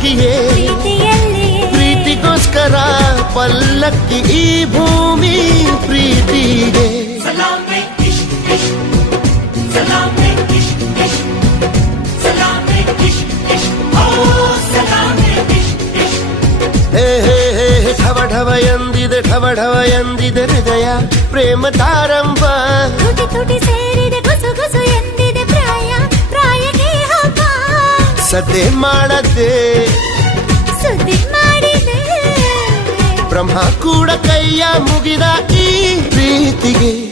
ಪ್ರೀತಿಗಾಗಿಯೇ ಪ್ರೀತಿಗೋಸ್ಕರ ಪಲ್ಲಕ್ಕಿ ಈ ಭೂಮಿ ಪ್ರೀತಿಗೆ ಢವ ಎಂದಿದೆ ಢವ ಢವ ಎಂದಿದೆ ಹೃದಯ ಪ್ರೇಮ ತಾರಂಭ ತುಟಿ ತುಟಿ ಸೇರಿದೆ ಗುಸು ಗುಸು ಎಂದಿದೆ ಪ್ರಾಯ ಪ್ರಾಯಕ್ಕೆ ಹಬ್ಬ ಸದ್ದೆ ಮಾಡದೆ ಸುದ್ದಿ ಮಾಡಿದೆ ಬ್ರಹ್ಮ ಕೂಡ ಕೈಯ ಮುಗಿದ ಈ ಪ್ರೀತಿಗೆ